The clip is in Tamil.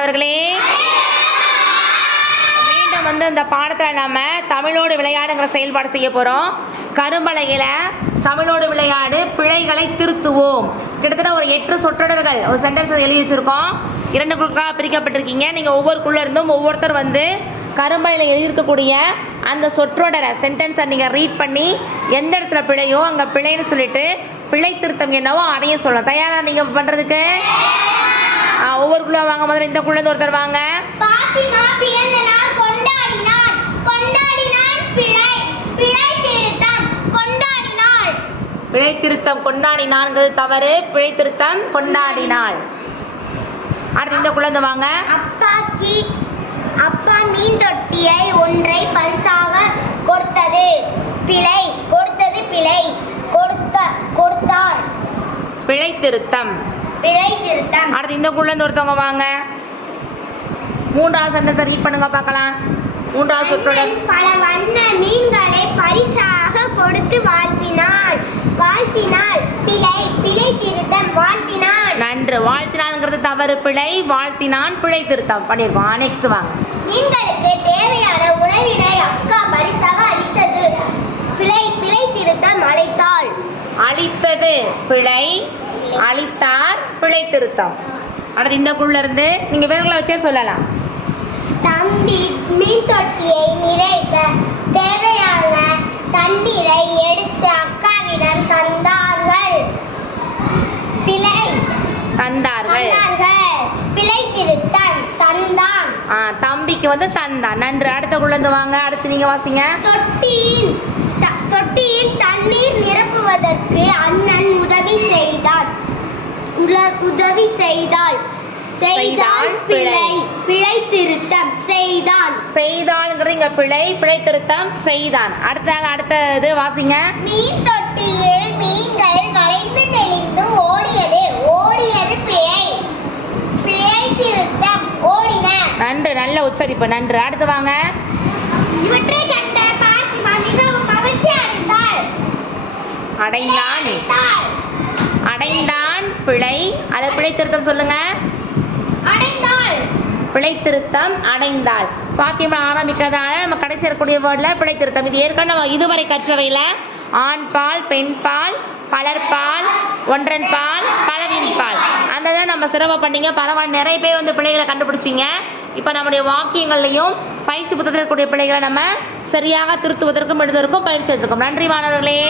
அவர்களே, மீண்டும் இந்த பாடத்தில் நம்ம தமிழோடு விளையாடுங்கிற செயல்பாடு செய்ய போகிறோம். கரும்பலகையில் தமிழோடு விளையாடு பிழைகளை திருத்துவோம். கிட்டத்தட்ட ஒரு 8 சொற்றொடர்கள் ஒரு சென்டென்ஸ் எழுதி வச்சுருக்கோம். 2 குழுக்களாக பிரிக்கப்பட்டிருக்கீங்க. நீங்கள் ஒவ்வொரு குழுல இருந்தும் ஒவ்வொருத்தர் கரும்பலையில் எழுதியிருக்கக்கூடிய அந்த சொற்றொடரை சென்டென்ஸை நீங்கள் ரீட் பண்ணி எந்த இடத்துல பிழையோ அங்கே பிழைன்னு சொல்லிட்டு பிழை திருத்தம் என்னவோ அதையும் சொல்லணும். தயாராக நீங்கள் பண்ணுறதுக்கு? ஒவ்வொரு குழுவா வாங்க. முதல்ல இந்த குழுந்து ஒருத்தர் வாங்க. பிழை திருத்தம் கொண்டாடினாள்ங்கிறது தவறு. பிழை திருத்தம் கொண்டாடினாள். அடுத்து இந்த குழந்தை வாங்க. அப்பா மீன் தொட்டியை ஒன்றை பரிசாக கொடுத்தது. பிழை. கொடுத்தது பிழை. கொடுத்தார். பிழை திருத்தம். பிழை திருத்தம். அடுத்து இந்த குழந்தை ஒருத்தவங்க வாங்க. 3வது சென்டென்ஸ் ரீட் பண்ணுங்க பார்க்கலாம். 3வது சொற்றொடர். பல வண்ண மீன்களை பரிசாக கொடுத்து வாழ்த்தினாள். பிழை. பிழை திருத்தம். வாழ்த்தினாள். நன்று. வாழ்த்தினாள்ங்கிறது தவறு. பிழை. வாழ்த்தினான். பிழை திருத்தம் பண்ணிருக்கோம். நெக்ஸ்ட் வாங்க. மீன்களுக்கு தேவையான உணவினை அக்கா பரிசாக அளித்தது. பிழை. பிழை திருத்தம். அளித்தாள். அளித்தது பிழை. அளித்தார். பிழை திருத்தம். அடுத்து இந்த குழுல இருந்து நீங்க வேர்களை வச்சே சொல்லலாம். தம்பி மீன் தொட்டியை நிறைக்க தேவையான தண்ணீரை எடுத்து அக்காவிடம் தந்தார்கள். பிழை. தந்தார்கள். பிழை திருத்தம். தந்தான். தம்பிக்கு தந்தான். நன்று. அடுத்த குழந்தை வாங்க. அடுத்து நீங்க வாசிங்க. தொட்டியின் தண்ணீர் நிரப்புவதற்கு அண்ணன் உதவி செய்தாள். பிழை. பிழை திருத்தம். செய்தான். செய்தாள்ங்கிறது இங்க பிழை. பிழை திருத்தம் செய்தான். அடுத்தது வாசிங்க. மீன் தொட்டியில் மீன்கள் வளைந்து நெளிந்து ஓடியது. பிழை. பிழை திருத்தம். ஓடின. நன்று. நல்ல உச்சரிப்பு. நன்று. அடுத்து வாங்க. இவற்றை கண்ட பாத்திமா மிகவும் மகிழ்ச்சி அடைந்தாள். அடைந்தான். பிழை. அதை பிழை திருத்தம் சொல்லுங்க. அடைந்தாள். பிழை திருத்தம். அடைந்தாள். பாத்தியமா ஆரம்பிக்கிறதால நம்ம கடைசி இருக்கக்கூடிய வேர்டில் பிழை திருத்தம். இது ஏற்கனவே நம்ம இதுவரை கற்றவையில் ஆண் பால், பெண் பால், பலர்பால், ஒன்றன் பால், பலவின் பால் அந்த தான் நம்ம சிரமம் பண்ணிங்க. பரவாயில்ல, நிறைய பேர் பிழைகளை கண்டுபிடிச்சிங்க. இப்போ நம்முடைய வாக்கியங்கள்லையும் பயிற்சி புத்தகத்தில் இருக்கக்கூடிய பிழைகளை நம்ம சரியாக திருத்துவதற்கும் எழுதுவதற்கும் பயிற்சி எடுத்திருக்கோம். நன்றி மாணவர்களே.